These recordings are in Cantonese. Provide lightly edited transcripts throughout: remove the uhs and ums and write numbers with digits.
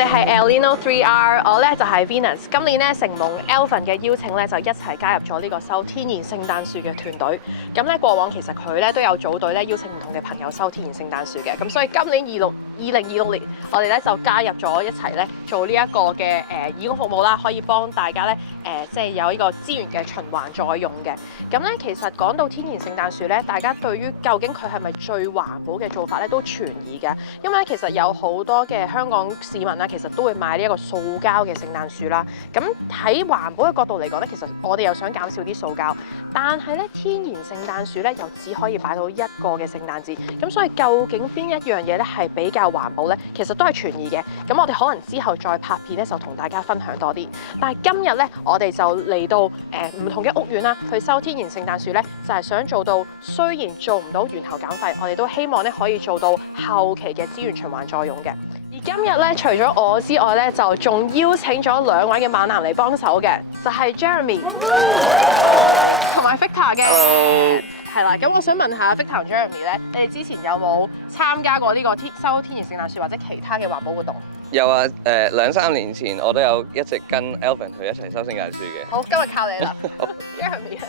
哋係 El Niño 3R， 我咧就係 Venus。今年咧承蒙 Alvin 嘅邀請咧，就一齊加入咗呢個收天然聖誕樹嘅團隊。咁咧過往其實佢咧都有組隊咧邀請唔同嘅朋友收天然聖誕樹嘅。咁所以今年2026年，我哋咧就加入咗一齊咧做呢一個嘅義工服務啦，可以幫大家咧即係有呢個資源嘅循環再用嘅。咁咧其實講到天然聖誕樹咧，大家對於究竟佢係咪最環保嘅做法咧都存疑嘅，因為其實有好多嘅香港市民啦，其實都會買呢一個塑膠嘅聖誕樹啦。咁喺環保嘅角度嚟講咧，其實我哋又想減少啲塑膠，但係咧天然聖誕樹咧又只可以擺到一個嘅聖誕節。咁所以究竟邊一樣嘢咧係比較環保咧？其實都係存疑嘅。咁我哋可能之後再拍片咧，就同大家分享多啲。但係今日咧，我哋就嚟到唔同嘅屋苑啦，去收天然聖誕樹咧，就係想做到雖然做唔到源頭減廢，我哋都希望咧可以做到後期嘅資源循環再用嘅。而今日咧，除咗我之外咧，就仲邀請咗2位嘅猛男嚟幫手嘅，就係 Jeremy 同埋 Victor 嘅。係啦，咁我想問下 Victor 同 Jeremy 咧，你哋之前有冇參加過呢個收天然聖誕樹或者其他嘅環保活動？有啊，2-3年前我都有一直跟 Alvin 去一齊收聖誕樹嘅。好，今日靠你啦，Jeremy 咧。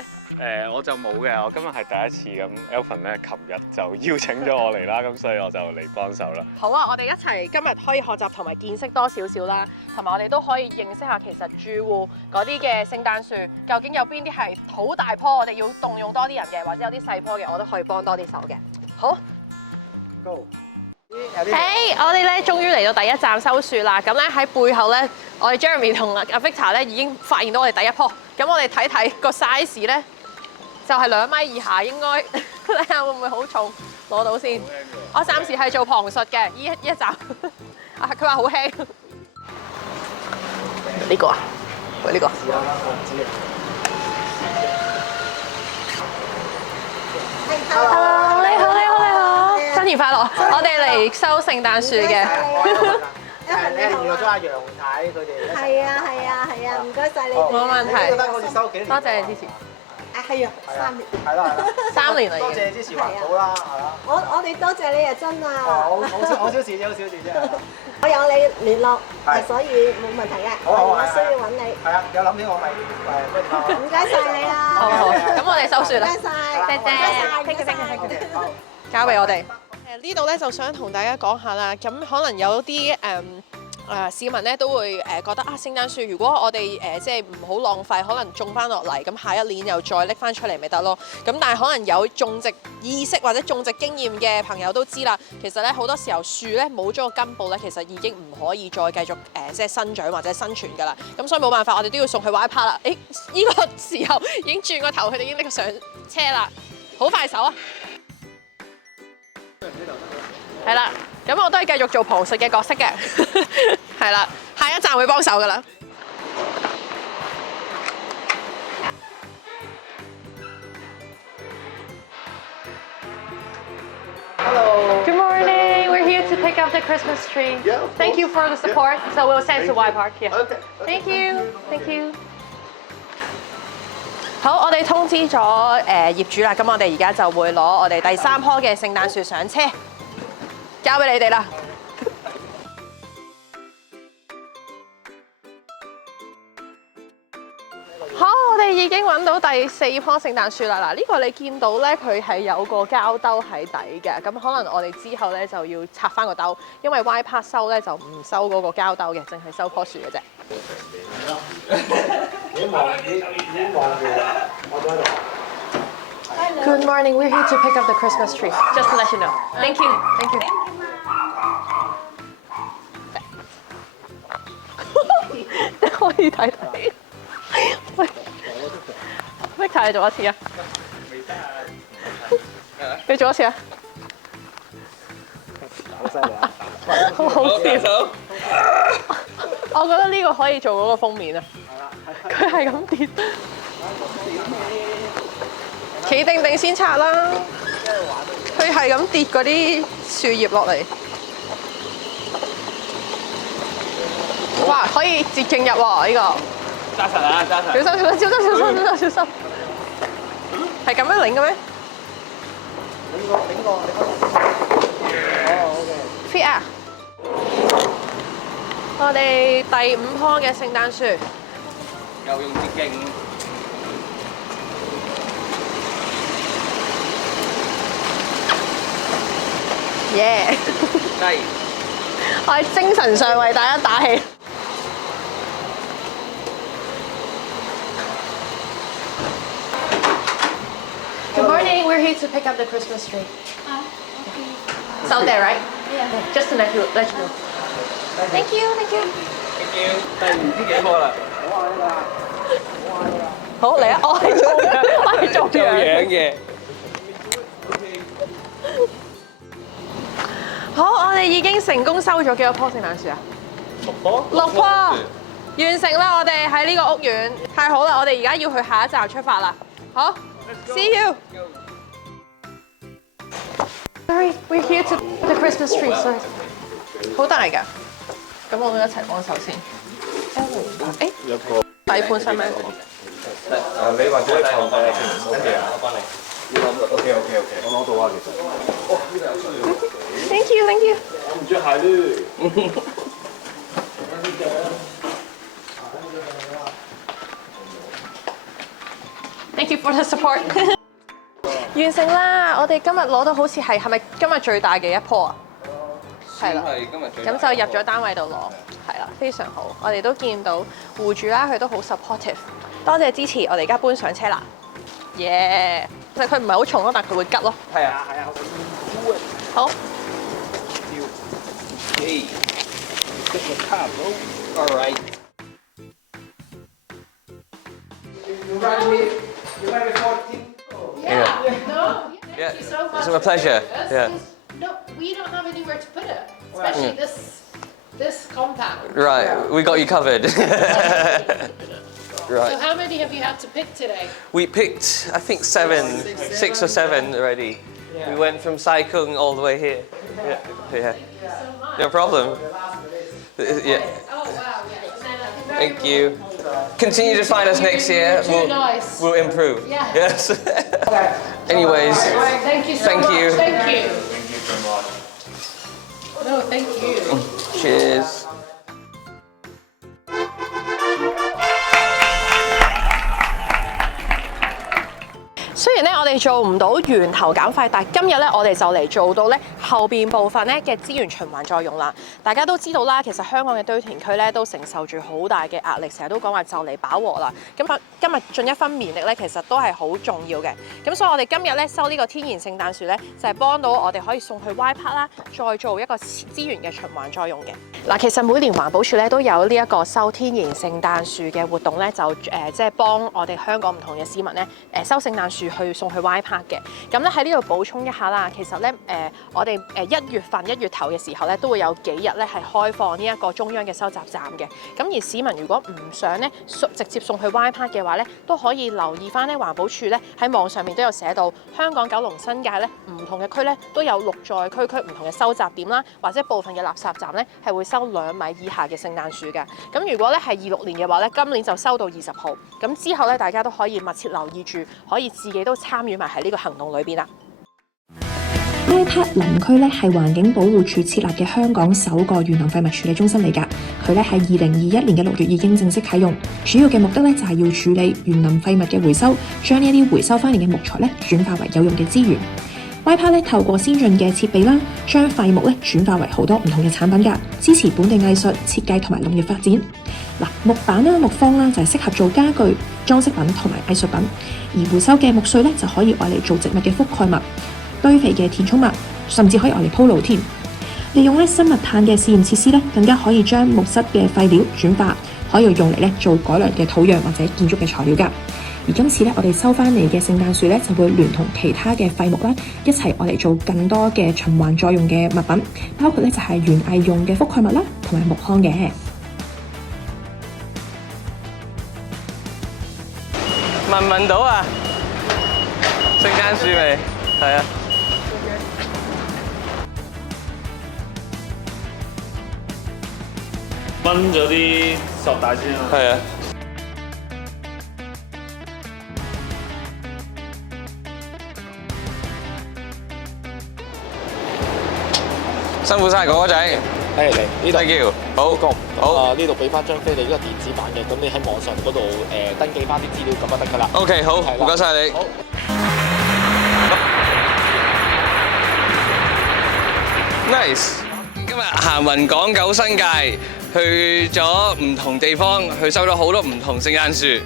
我就冇嘅，我今日係第一次咁 Alvin 咧，琴日就邀請咗我嚟啦，咁所以我就嚟幫手啦。好啊，我哋一齊今日可以學習同埋見識多少少啦，同埋我哋都可以認識下其實住戶嗰啲嘅聖誕樹究竟有邊啲係好大棵，我哋要動用多啲人嘅，或者有啲細棵嘅，我都可以幫多啲手嘅。好 ，Go！我哋咧終於嚟到第一站收樹啦。咁咧喺背後咧，我哋 Jeremy 同阿 Victor 咧已經發現到我哋第一棵。咁我哋睇睇個 size 咧，就係2米以下，應該睇下會唔會好重攞到先。我暫時係做旁述嘅，呢一集啊，佢話好輕。呢個啊？喂，呢個。Hello， 你好，新年快樂！我哋嚟收聖誕樹嘅。你聯絡咗阿楊太佢哋。係啊，唔該晒你哋。冇問題。覺得好似收幾年？多謝你支持。係啊，3年。係啦，3年嚟嘅。多謝支持環保啦，係啦。我哋多謝你啊，真啊。好小事啫，好小事啫。我有你聯絡，所以冇問題嘅。我需要揾你。係啊，有諗起我咪唔該晒你啊。好，咁我哋收樹啦。唔該晒，Thank you。交俾我哋。呢度咧就想同大家講下啦，咁可能有啲市民咧都會覺得啊，聖誕樹如果我哋即係唔好浪費，可能種翻落嚟，咁下一年又再拎翻出嚟咪得咯。咁但係可能有種植意識或者種植經驗嘅朋友都知啦，其實咧好多時候樹咧冇咗個根部咧，其實已經唔可以再繼續即係生長或者生存㗎啦。咁所以冇辦法，我哋都要送去 Y Park 啦。呢個時候已經轉個頭，佢哋已經拎上車啦，好快手啊！係啦，咁我都係繼續做旁述嘅角色嘅，係啦，下一站會幫手噶啦。Hello. Good morning. We're here to pick up the Christmas tree. Yeah, of Thank you for the course. support. Yeah. So we'll send to Y Thank Park. you. Yeah. Okay. Thank you. Thank you. 好，我哋通知咗業主啦，咁我哋而家就會攞我哋第3棵嘅聖誕樹上車，交俾你哋啦。好，我哋已經揾到第4棵聖誕樹啦。嗱，呢個你見到咧，佢係有個膠兜喺底嘅。咁可能我哋之後咧就要拆翻個兜，因為 Y Park 收咧就唔收嗰個膠兜嘅，淨係收棵樹嘅啫。Good morning, we're here to pick up the Christmas tree. Just to let you know. Thank you. Thank you. 可以睇睇。喂，Victor 你做一次啊？你做一次啊？好犀利啊！好好笑。我覺得呢個可以做嗰個封面啊。佢係咁跌。企定定先拆啦。佢係咁跌嗰啲樹葉落嚟。哇！可以捷徑入喎呢個。揸實啊！揸實。小心小心小心小心小心小心。係咁樣擰嘅咩？頂個。哦，OK。Fit 啊！我哋第5棵嘅聖誕樹，又用支勁。耶！係。我喺精神上為大家打氣。Good morning. We're here to pick up the Christmas tree. Okay. It's out there, right? Yeah. Just to let you know. Thank you. Thank you. 第唔知幾棵啦。好嚟啊！我係做樣嘅。好，我哋已經成功收咗幾多棵聖誕樹啊？6棵，完成啦！我哋喺呢個屋苑，太好啦！我哋而家要去下一站出發啦。好 ，See you。Sorry, we're here to the Christmas tree. Sorry， 好大㗎，咁我哋一齊幫手先。誒，底盤使咩？你或者係OK 啊，我幫你。OK，我攞到啊，其實。Thank you, thank you。我唔着鞋咧。Thank you for the support 。完成啦！我哋今日攞到好似係咪今日最大嘅一棵啊？係啦，係今日最大。咁就入咗單位度攞，係啦，非常好。我哋都見到戶主啦，佢都好 supportive。多謝支持，我哋而家搬上車啦。耶！其實佢唔係好重咯，但係佢會吉咯。係啊。好。All right. Yeah. No. Yeah. Thank you so much. It's my pleasure. This Yeah. is- No, we don't have anywhere to put it, especially this compound. Right. We got you covered. So Right. how many have you had to pick today? We picked, I think 6 or 7 already. We went from Sai Kung all the way here. Yeah. So much. No problem. Yeah. Oh wow, yeah. Thank you. Continue to find us next year. Too nice. We'll improve. Yeah. Yes. Anyways, Thank you so Thank much. you. Thank you. No, thank you. cheers. 雖然咧我哋做唔到源頭減廢，但係今日咧我哋就嚟做到咧後邊部分咧嘅資源循環再用啦。大家都知道啦，其實香港嘅堆填區咧都承受住好大嘅壓力，成日都講話就嚟飽和啦。咁今日盡一分綿力咧，其實都係好重要嘅。咁所以我哋今日咧收呢個天然聖誕樹咧，就係幫到我哋可以送去 Y Park 啦，再做一個資源嘅循環再用嘅。嗱，其實每年環保署咧都有呢一個收天然聖誕樹嘅活動咧，就即係幫我哋香港唔同嘅市民咧收聖誕樹去送去 Y Park 嘅。咁咧喺呢度補充一下啦，其實咧我哋1月頭嘅時候咧都會有幾日咧係開放呢一個中央嘅收集站嘅。咁而市民如果唔想咧直接送去 Y Park 嘅話咧，都可以留意翻咧環保署咧喺網上面都有寫到，香港、九龍、新界咧唔同嘅區咧都有綠在區唔同嘅收集點啦，或者部分嘅垃圾站咧係會收2米以下嘅聖誕樹嘅。咁如果咧係26年嘅話咧，今年就收到20號。咁之後咧，大家都可以密切留意住，可以自己都參與埋喺呢個行動裏邊啦。Y Park 林區咧係環境保護署設立嘅香港首個園林廢物處理中心嚟㗎。佢咧喺2021年嘅6月已經正式啟用，主要嘅目的咧就係要處理園林廢物嘅回收，將呢一啲回收翻嚟嘅木材咧轉化為有用嘅資源。Y Park 咧透過先進嘅設備啦，將廢木咧轉化為好多唔同嘅產品㗎，支持本地藝術設計同埋農業發展。嗱，木板啦、木方啦就係適合做家具、裝飾品同埋藝術品，而回收嘅木碎咧就可以愛嚟做植物嘅覆蓋物、堆肥嘅填充物，甚至可以愛嚟鋪路添。利用生物炭嘅試驗設施咧，更加可以將木質嘅廢料轉化，可以用嚟做改良嘅土壤或者建築嘅材料㗎。而今次咧，我哋收翻嚟嘅聖誕樹咧，就會聯同其他嘅廢木啦，一齊愛嚟做更多嘅循環再用嘅物品，包括咧就係園藝用嘅覆蓋物啦，同埋木糠嘅。聞唔聞到啊？聖誕樹味，係啊。炆咗啲索帶先啦。係啊。辛苦晒哥哥仔。係睇你哋呢度。 Thank you。好，好。呢度俾翻張飛你呢個電子版嘅，咁你喺網上嗰度登記翻啲資料咁就得㗎啦。 OK， 好，唔該晒你。好。Nice。今日行雲港九新界，去咗唔同地方，去收咗好多唔同聖誕樹。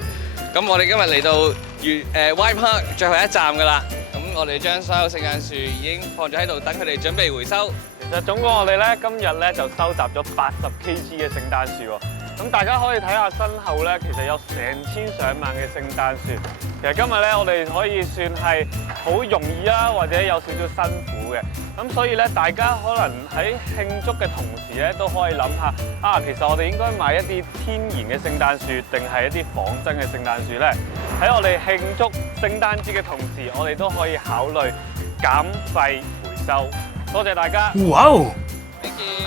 咁我哋今日嚟到Y Park 最後一站㗎啦。咁我哋將所有聖誕樹已經放咗喺度，等佢哋準備回收。其實總共我哋咧今日咧就收集咗80 kg 嘅聖誕樹喎。咁大家可以睇下身後咧，其實有成千上萬嘅聖誕樹。其實今日咧我哋可以算係好容易啦，或者有少少辛苦嘅。咁所以咧，大家可能喺慶祝嘅同時咧，都可以諗下啊，其實我哋應該買一啲天然嘅聖誕樹，定係一啲仿真嘅聖誕樹咧？喺我哋慶祝聖誕節嘅同時，我哋都可以考慮減廢回收。多謝大家。哇！Thank you。